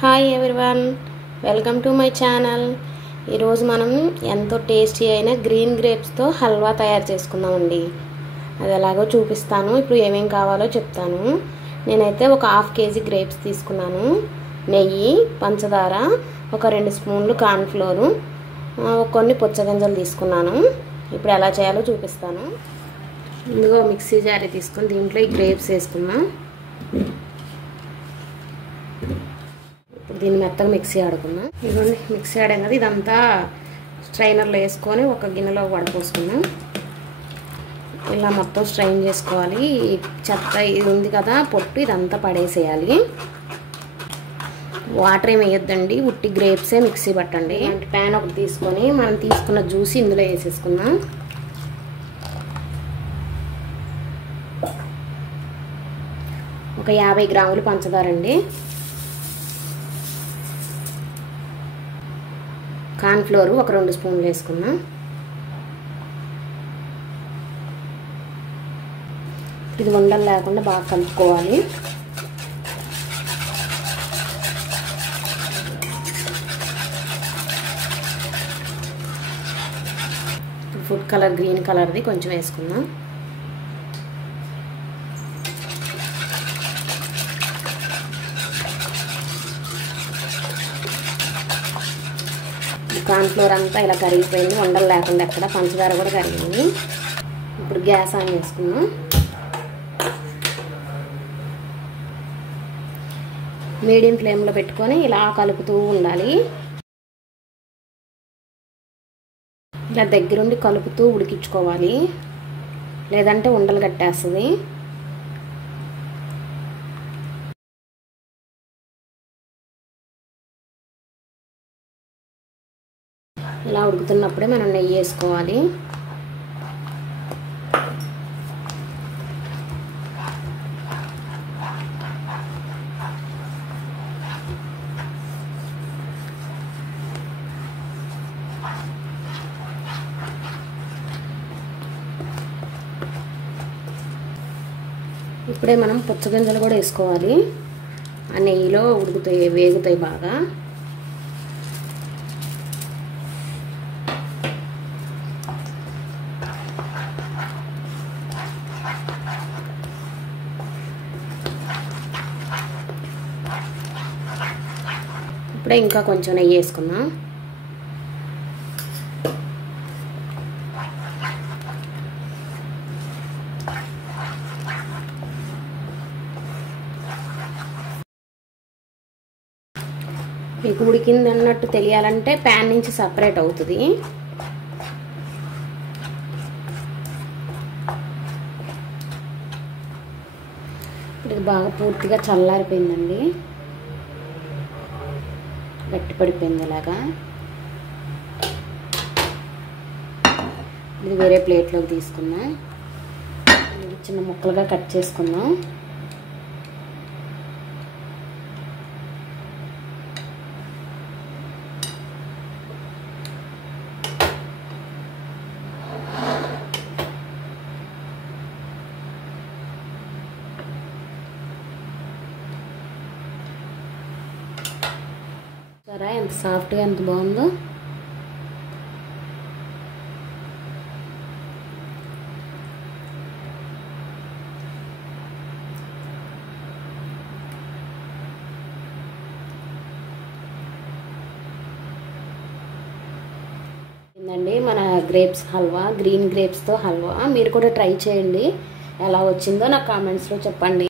Hi everyone, welcome to my channel. ఈరోజు మనం ఎంతో టేస్టీ అయిన గ్రీన్ గ్రేప్స్తో హల్వా తయారు చేసుకుందామండి. అది ఎలాగో చూపిస్తాను. ఇప్పుడు ఏమేమి కావాలో చెప్తాను. నేనైతే ఒక హాఫ్ కేజీ గ్రేప్స్ తీసుకున్నాను. నెయ్యి, పంచదార, ఒక 2 స్పూన్లు కార్న్ఫ్లోరు, కొన్ని పుచ్చగింజలు తీసుకున్నాను. ఇప్పుడు ఎలా చేయాలో చూపిస్తాను. ముందుగా మిక్సీ జార్ తీసుకొని దీంట్లో ఈ గ్రేప్స్ వేసుకున్నాం. దీన్ని మెత్తగా మిక్సీ ఆడుకున్నాం. ఇదిగోండి మిక్సీ ఆడాం కదా, ఇదంతా స్ట్రైనర్లో వేసుకొని ఒక గిన్నెలో వడపోసుకున్నాం. ఇలా మొత్తం స్ట్రైన్ చేసుకోవాలి. చెత్త ఇది ఉంది కదా పొట్టు, ఇదంతా పడేసేయాలి. వాటర్ ఏమి వేయొద్దండి, ఉట్టి గ్రేప్సే మిక్సీ పట్టండి. ప్యాన్ ఒకటి తీసుకొని మనం తీసుకున్న జ్యూస్ ఇందులో వేసేసుకుందాం. ఒక 50 గ్రాములు పంచదార అండి. కార్న్ఫ్లోర్ ఒక 2 స్పూన్లు వేసుకున్నాం. ఇది ఉండలు లేకుండా బాగా కలుపుకోవాలి. ఫుడ్ కలర్ గ్రీన్ కలర్ది కొంచెం వేసుకుందాం. కార్న్ఫ్లోర్ అంతా ఇలా కరిగిపోయింది, ఉండలు లేకుండా ఎక్కడ, పంచదార కూడా కరిగింది. ఇప్పుడు గ్యాస్ ఆన్ చేసుకున్నాం. మీడియం ఫ్లేమ్లో పెట్టుకొని ఇలా కలుపుతూ ఉండాలి. ఇలా దగ్గరుండి కలుపుతూ ఉడికించుకోవాలి, లేదంటే ఉండలు కట్టేస్తుంది. ఇలా ఉడుకుతున్నప్పుడే మనం నెయ్యి వేసుకోవాలి. ఇప్పుడే మనం పుచ్చగింజలు కూడా వేసుకోవాలి. ఆ నెయ్యిలో ఉడుకుతాయి, వేగుతాయి బాగా. ఇప్పుడే ఇంకా కొంచెం నెయ్యి వేసుకున్నాం. మీకు ఉడికింది అన్నట్టు తెలియాలంటే ప్యాన్ నుంచి సపరేట్ అవుతుంది. ఇప్పుడు ఇది బాగా పూర్తిగా చల్లారిపోయిందండి, గట్టి పడిపోయింది. ఇలాగా ఇది వేరే ప్లేట్లోకి తీసుకుందాం. చిన్న ముక్కలుగా కట్ చేసుకుందాం. సరే, ఎంత సాఫ్ట్గా ఎంత బాగుందో. ఏందండి మన గ్రేప్స్ హల్వా, గ్రీన్ గ్రేప్స్తో హల్వా. మీరు కూడా ట్రై చేయండి, ఎలా వచ్చిందో నాకు కామెంట్స్లో చెప్పండి.